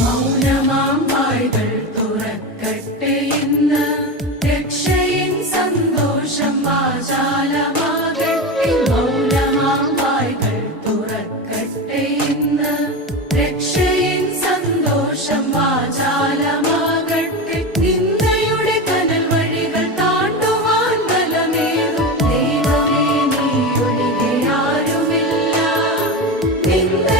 മൗനമാം വായ്കൾ തുറക്കട്ടെ ഇന്ന്, രക്ഷയിൻ സന്തോഷം വാചാലമാകട്ടെ. മൗനമാം വായ്കൾ തുറക്കട്ടെ ഇന്ന്, രക്ഷയിൻ സന്തോഷം വാചാലമാകട്ടെ. നിന്ദയുടെ കനൽ വഴികൾ താണ്ടുവാൻ ബലമേറും ദൈവമേ, നീ ഒഴികെ ആരുമില്ല. നിന്ദ